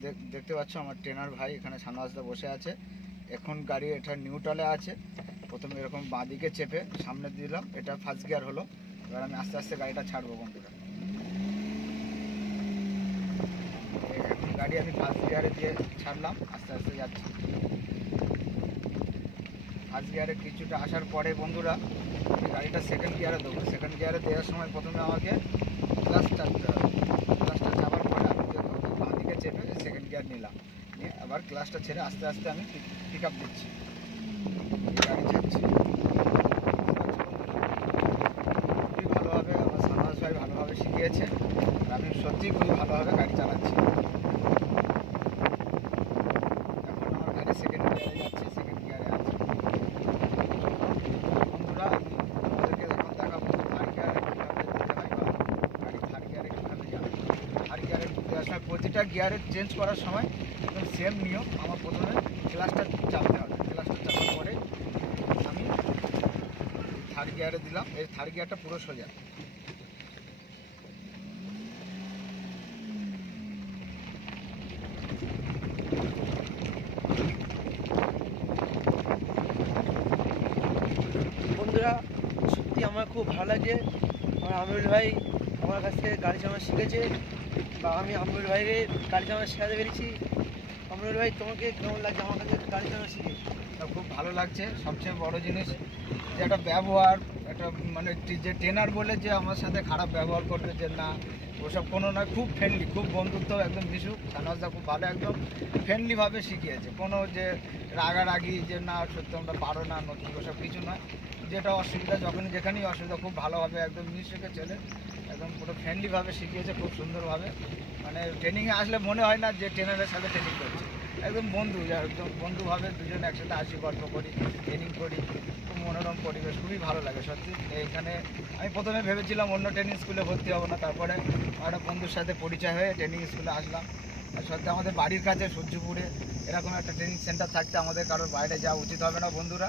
দেখতে পাচ্ছ আমার ট্রেনার ভাই এখানে সামনে বসে আছে। এখন গাড়ি এটা নিউট্রালে আছে। প্রথমে এরকম বাঁদিকে চেপে সামনে দিলাম, এটা ফার্স্ট গিয়ার হলো। এবার আমি আস্তে আস্তে গাড়িটা ছাড়বো বন্ধুরা। এখন গাড়ি আমি ফার্স্ট গিয়ারে দিয়ে ছাড়লাম, আস্তে আস্তে যাচ্ছি। ফার্স্ট গিয়ারে কিছুটা আসার পরে বন্ধুরা গাড়িটা সেকেন্ড গিয়ারে দেবো। সেকেন্ড গিয়ারে দেওয়ার সময় প্রথমে আমাকে ক্লাচ চাপতে হবে। ক্লাচটা চাপার পরে আমি বাঁদিকে চেপে সেকেন্ড গিয়ার নিলাম, নিয়ে আবার ক্লাচটা ছেড়ে আস্তে আস্তে আমি পিক আপ দিচ্ছি, গাড়ি ছাড়ছি। খুবই ভালোভাবে আমার সানরাজ ভাই ভালোভাবে শিখিয়েছে, আর আমি সত্যিই খুবই ভালোভাবে গাড়ি চালাচ্ছি। এখন আমার গাড়ি সেকেন্ড গিয়ারে যাচ্ছে, সেকেন্ড গিয়ারে আছে। বন্ধুরা আমাদেরকে এখন দেখাবো থার্ড গিয়ারে কীভাবে দিতে হয় বা গাড়ি থার্ড গিয়ারে কীভাবে যাবে। থার্ড গিয়ারে দেওয়ার সময় প্রতিটা গিয়ারে চেঞ্জ করার সময় একদম সেম নিয়ম। আমার প্রথমে ক্লাচটা চাপতে হবে, ক্লাচটা চাপার পরে আমি থার্ড গিয়ারে দিলাম। এই থার্ড গিয়ারটা পুরো সোজা। বন্ধুরা সত্যি আমার খুব ভালো লাগে। আমার আমিরুল ভাই আমার কাছ থেকে গাড়ি চালানো শিখেছে, বা আমি আমিরুল ভাইকে গাড়ি চালানো শেখাতে পেরেছি। আমিরুল ভাই তোমাকে কেমন লাগছে আমার কাছে গাড়ি চালানো শিখে? খুব ভালো লাগছে। সবচেয়ে বড় জিনিস যে একটা ব্যবহার, একটা মানে যে ট্রেনার বলে যে আমার সাথে খারাপ ব্যবহার করবে যে না, ওসব কোনো নয়। খুব ফ্রেন্ডলি, খুব বন্ধুত্ব, একদম মিশুক। সানওয়াজদা খুব ভালো, একদম ফ্রেন্ডলিভাবে শিখিয়েছে। কোনো যে রাগারাগি যে না সত্যি আমরা পারো না নতুন, ওসব কিছু নয়। যেটা অসুবিধা যখনই যেখানেই অসুবিধা খুব ভালোভাবে একদম মিশুকে চলে একদম পুরো ফ্রেন্ডলিভাবে শিখিয়েছে, খুব সুন্দরভাবে। মানে ট্রেনিংয়ে আসলে মনে হয় না যে ট্রেনারের সাথে ট্রেনিং করছে, একদম বন্ধু, একদম বন্ধুভাবে দুজনে একসাথে আসি, গল্প করি, ট্রেনিং করি। খুব মনোরম পরিবেশ, খুবই ভালো লাগে সত্যি। এইখানে আমি প্রথমে ভেবেছিলাম অন্য ট্রেনিং স্কুলে ভর্তি হবো না, তারপরে একটা বন্ধুর সাথে পরিচয় হয়ে ট্রেনিং স্কুলে আসলাম। আর সত্যি আমাদের বাড়ির কাছে সূর্যপুরে এরকম একটা ট্রেনিং সেন্টার থাকতে আমাদের কারোর বাইরে যাওয়া উচিত হবে না বন্ধুরা।